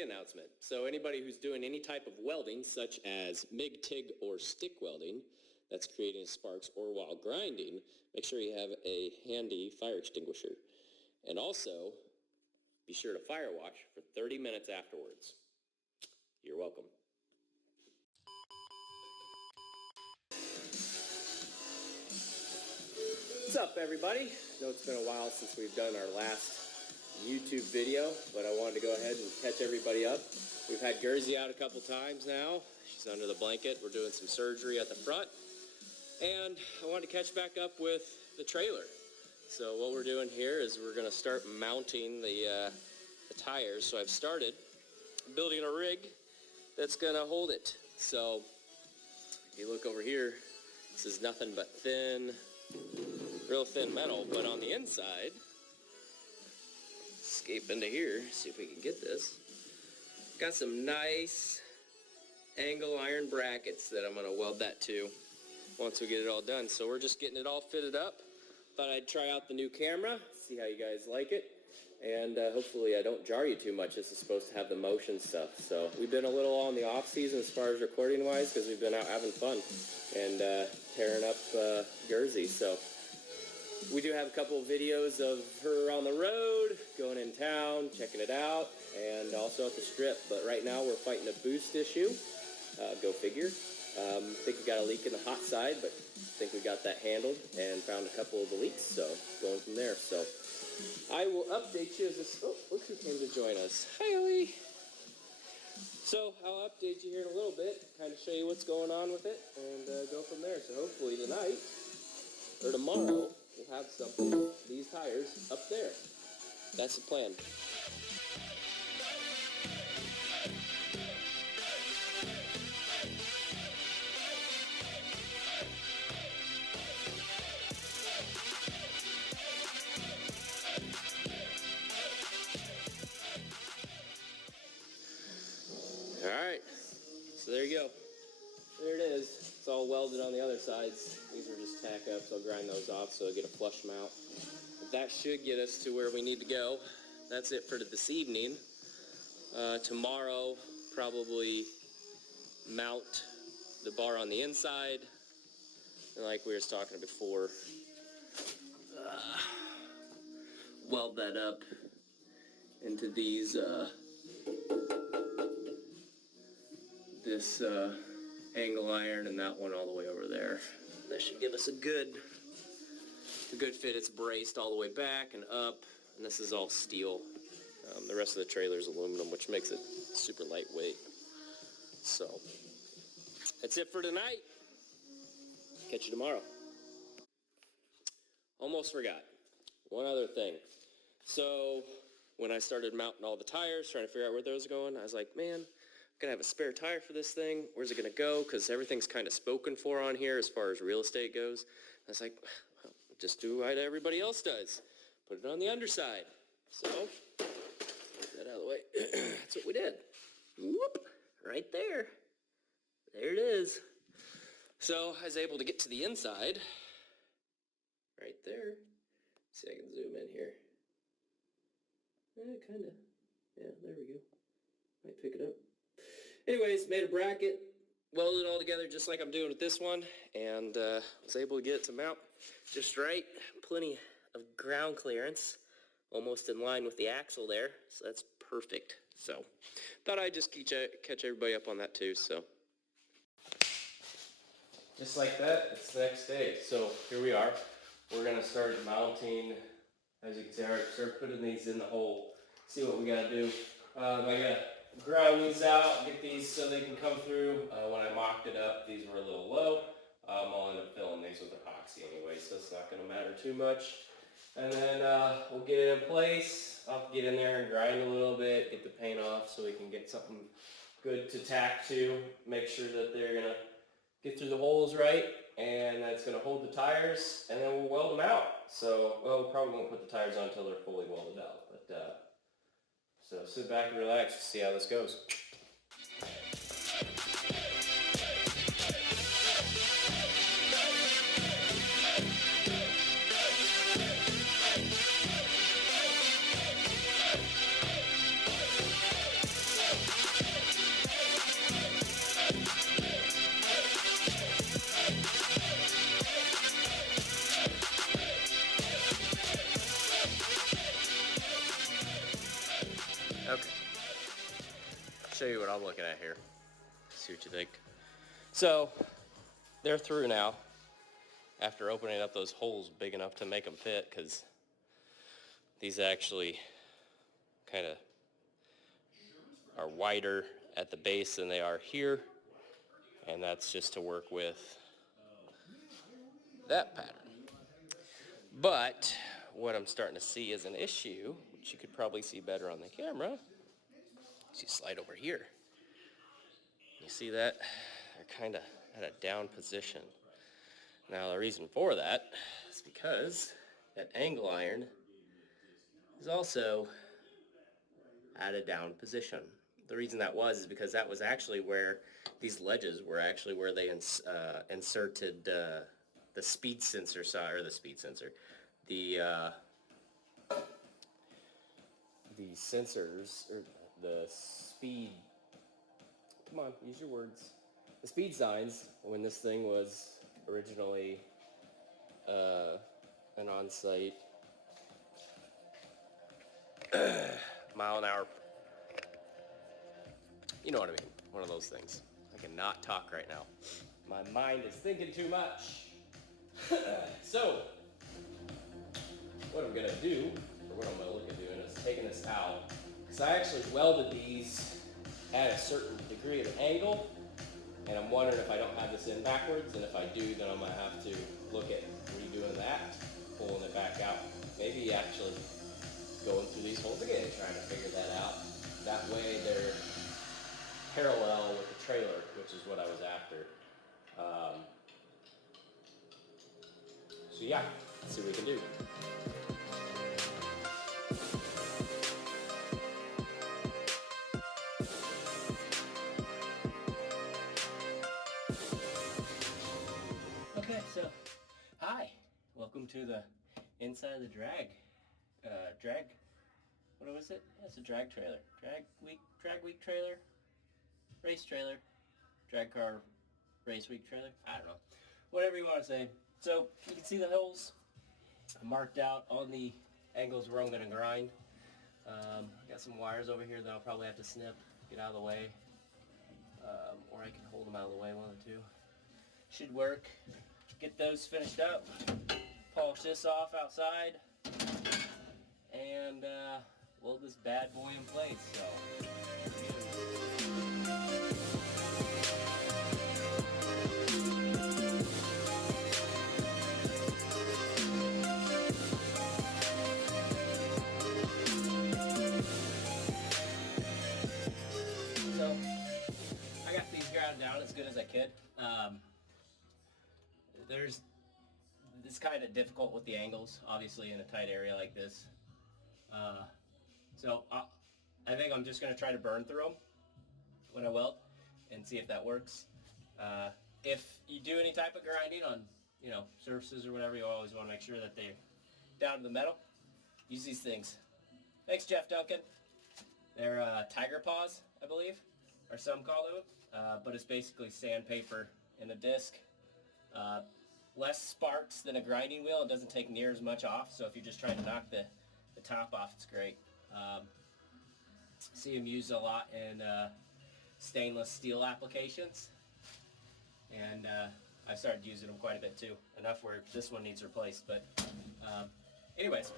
PSA announcement. So anybody who's doing any type of welding, such as MIG, TIG, or stick welding, that's creating sparks, or while grinding, make sure you have a handy fire extinguisher. And also, be sure to fire wash for 30 minutes afterwards. You're welcome. What's up, everybody? I know it's been a while since we've done our last YouTube video, but I wanted to go ahead and catch everybody up. We've had Gerzie out a couple times now. She's under the blanket. We're doing some surgery at the front. And I wanted to catch back up with the trailer. So what we're doing here is we're going to start mounting the tires. So I've started building a rig that's going to hold it. So if you look over here, this is nothing but thin, real thin metal, but on the inside, escape into here, see if we can get this. Got some nice angle iron brackets that I'm going to weld that to once we get it all done. So we're just getting it all fitted up. Thought I'd try out the new camera, see how you guys like it, and hopefully I don't jar you too much. This is supposed to have the motion stuff. So we've been a little on the off season as far as recording wise because we've been out having fun and tearing up Gerzie. So we do have a couple of videos of her on the road, going in town, checking it out, and also at the strip. But right now we're fighting a boost issue. Go figure. I think we got a leak in the hot side, but I think we got that handled and found a couple of the leaks, so going from there. So I will update you as this. Oh, look who came to join us. Hi, Ellie. So I'll update you here in a little bit, kind of show you what's going on with it, and go from there. So hopefully tonight or tomorrow we'll have something, these tires up there. That's the plan. Alright, so there you go. There it is. It's all welded on the other sides. These are just tack ups. I'll grind those off so I get a flush mount. But that should get us to where we need to go. That's it for this evening. Tomorrow, probably mount the bar on the inside. And like we were talking before, weld that up into these this angle iron and that one all the way over there. That should give us a good fit. It's braced all the way back and up, and this is all steel. The rest of the trailer is aluminum, which makes it super lightweight. So that's it for tonight. Catch you tomorrow. Almost forgot. One other thing. So when I started mounting all the tires, trying to figure out where those are going, I was like, man, gonna have a spare tire for this thing. Where's it gonna go? Because everything's kind of spoken for on here as far as real estate goes. I was like, well, just do what everybody else does. Put it on the underside. So, get that out of the way. That's what we did. Whoop, right there. There it is. So I was able to get to the inside. Right there. See if I can zoom in here. Kind of. Yeah, there we go. Might pick it up. Anyways, made a bracket, welded it all together just like I'm doing with this one, and was able to get it to mount just right. Plenty of ground clearance, almost in line with the axle there, so that's perfect. So, thought I'd just catch everybody up on that too, so. Just like that, it's the next day. So, here we are. We're going to start mounting, as you can see, I already started putting these in the hole. See what we got to do. I got to ground these out, get these so they can come through. When I mocked it up, these were a little low. I'll end up filling these with epoxy anyway, so it's not going to matter too much. And then we'll get it in place. I'll get in there and grind a little bit, get the paint off so we can get something good to tack to. Make sure that they're going to get through the holes right, and that's going to hold the tires, and then we'll weld them out. So, well, we probably won't put the tires on until they're fully welded out, but so sit back and relax and see how this goes. you what I'm looking at here. See what you think. So they're through now after opening up those holes big enough to make them fit, because these actually kind of are wider at the base than they are here, and that's just to work with that pattern. But what I'm starting to see is an issue, which you could probably see better on the camera, is you slide over here. You see that? They're kind of at a down position. Now the reason for that is because that angle iron is also at a down position. The reason that is because that was actually where these ledges were actually where they inserted the speed sensor side, or the speed sensor, the sensors, or the speed, come on, use your words, the speed signs when this thing was originally an on-site mile an hour, you know what I mean, one of those things. I cannot talk right now. My mind is thinking too much. So, what I'm gonna do, or what I'm gonna look at doing, is taking this out, because I actually welded these at a certain degree of angle, and I'm wondering if I don't have this in backwards, and if I do, then I'm gonna have to look at redoing that, pulling it back out. Maybe actually going through these holes again, trying to figure that out. That way they're parallel with the trailer, which is what I was after. So yeah, let's see what we can do. Okay, so hi, welcome to the inside of the drag, what was it? That's a drag trailer, DragWeek trailer, race trailer, drag car, race week trailer. I don't know, whatever you want to say. So you can see the holes marked out on the angles where I'm going to grind. Got some wires over here that I'll probably have to snip, get out of the way, or I can hold them out of the way, one of the two. Should work. Get those finished up, polish this off outside, and weld this bad boy in place. So. So I got these ground down as good as I could. It's kind of difficult with the angles, obviously, in a tight area like this. So I think I'm just going to try to burn through them when I weld and see if that works. If you do any type of grinding on, surfaces or whatever, you always want to make sure that they're down to the metal. Use these things. Thanks, Jeff Duncan. They're tiger paws, I believe, or some call them, but it's basically sandpaper in a disc. Less sparks than a grinding wheel. It doesn't take near as much off, so if you're just trying to knock the top off, it's great. See them used a lot in stainless steel applications, and I started using them quite a bit too. Enough where this one needs replaced, but anyways.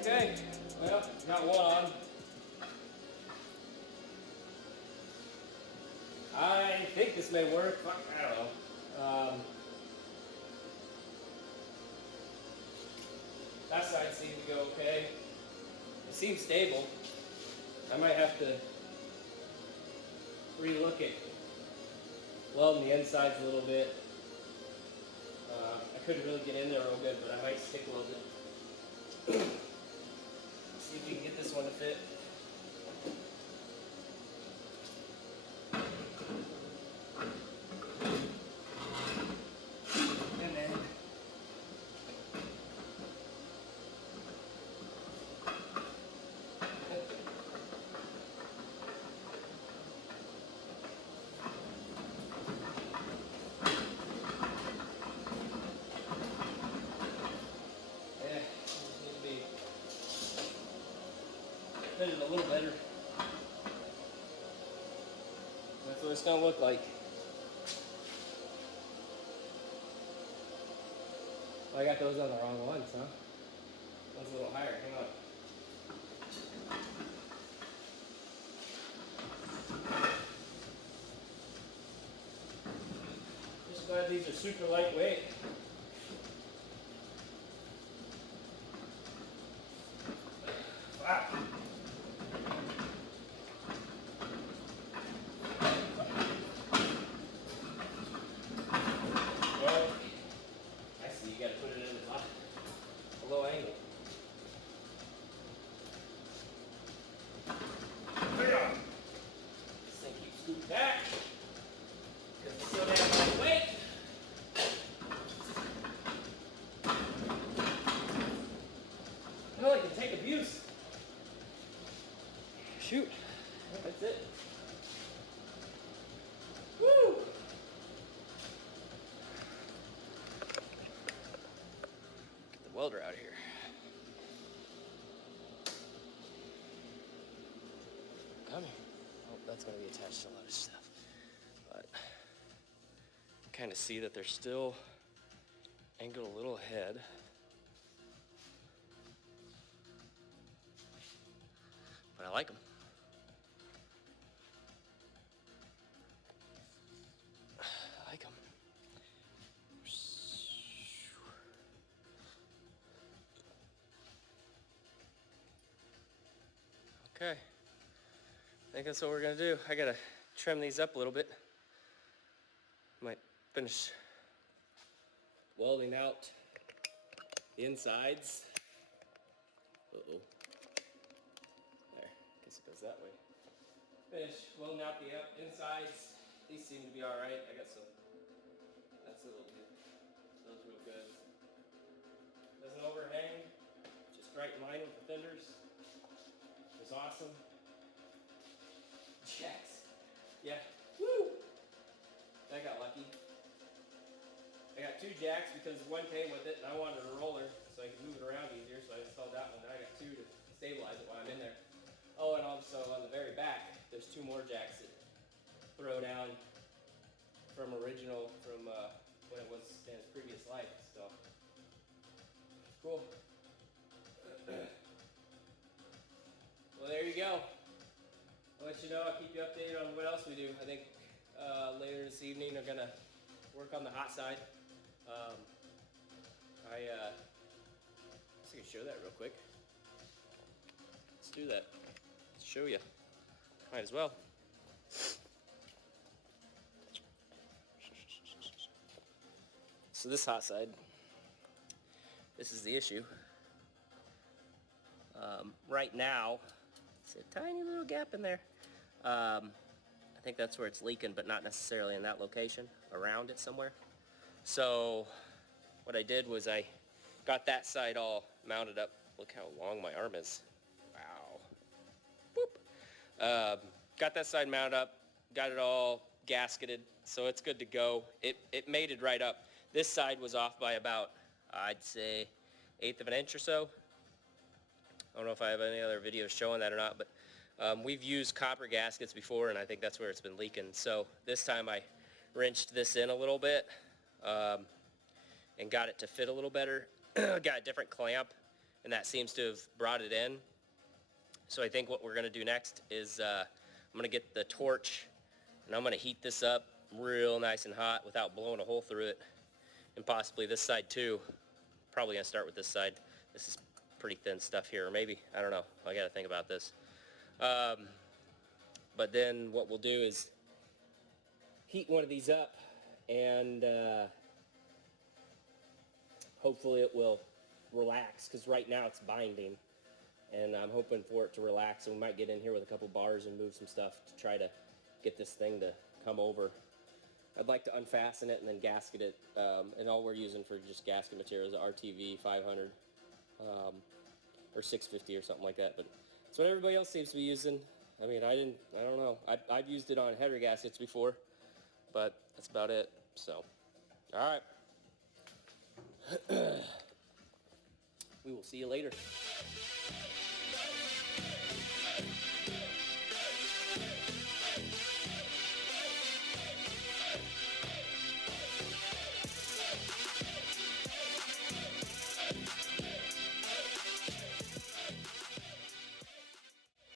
Okay, well, got one on. I think this may work. I don't know. That side seemed to go okay. It seems stable. I might have to re-look at welding the insides a little bit. couldn't really get in there real good, but I might stick a little bit. See if we can get this one to fit. And then fit it a little better. That's what it's gonna look like. Well, I got those on the wrong ones, huh? One's a little higher. Hang on. Just glad these are super lightweight. Wow. Well, I see. You got to put it in a low angle. This thing keeps scooting back because it's so damn lightweight. Well, it can take abuse. Shoot. Well, that's it. Woo! Get the welder out of here. Come here. Oh, that's going to be attached to a lot of stuff. But kind of see that they're still angled a little ahead. But I like them. I like them. Okay. I think that's what we're gonna do. I gotta trim these up a little bit. Might finish welding out the insides. Uh-oh. There, guess it goes that way. Finish welding out the insides. These seem to be all right. I got some, that's a little good. Those real good. Doesn't overhang. Just right in line with the fenders. It's awesome. Jacks. Yeah. Woo! I got lucky. I got 2 jacks because one came with it and I wanted a roller so I could move it around easier, so I installed that one. Now I got 2 to stabilize it while I'm in there. Oh, and also on the very back, there's 2 more jacks that throw down from when it was in its previous life. So, cool. Well, there you go. I'll let you know. I'll keep you updated on what else we do. I think later this evening I'm gonna work on the hot side. I guess I can show that real quick. Let's do that. Let's show you. Might as well. So this hot side, this is the issue. Right now, it's a tiny little gap in there. I think that's where it's leaking, but not necessarily in that location, around it somewhere. So what I did was I got that side all mounted up. Look how long my arm is. Wow. Boop. Got that side mounted up, got it all gasketed, so it's good to go. It mated right up. This side was off by about, I'd say, 1/8 of an inch or so. I don't know if I have any other videos showing that or not, but we've used copper gaskets before, and I think that's where it's been leaking. So this time I wrenched this in a little bit and got it to fit a little better. Got a different clamp, and that seems to have brought it in. So I think what we're going to do next is I'm going to get the torch, and I'm going to heat this up real nice and hot without blowing a hole through it, and possibly this side too. Probably going to start with this side. This is pretty thin stuff here, or maybe, I don't know, I gotta think about this. But then what we'll do is heat one of these up and hopefully it will relax, because right now it's binding, and I'm hoping for it to relax, and we might get in here with a couple bars and move some stuff to try to get this thing to come over. I'd like to unfasten it and then gasket it, and all we're using for just gasket material is RTV 500 or 650 or something like that, but it's what everybody else seems to be using. I mean, I don't know. I've used it on header gaskets before, but that's about it. So, all right. We will see you later.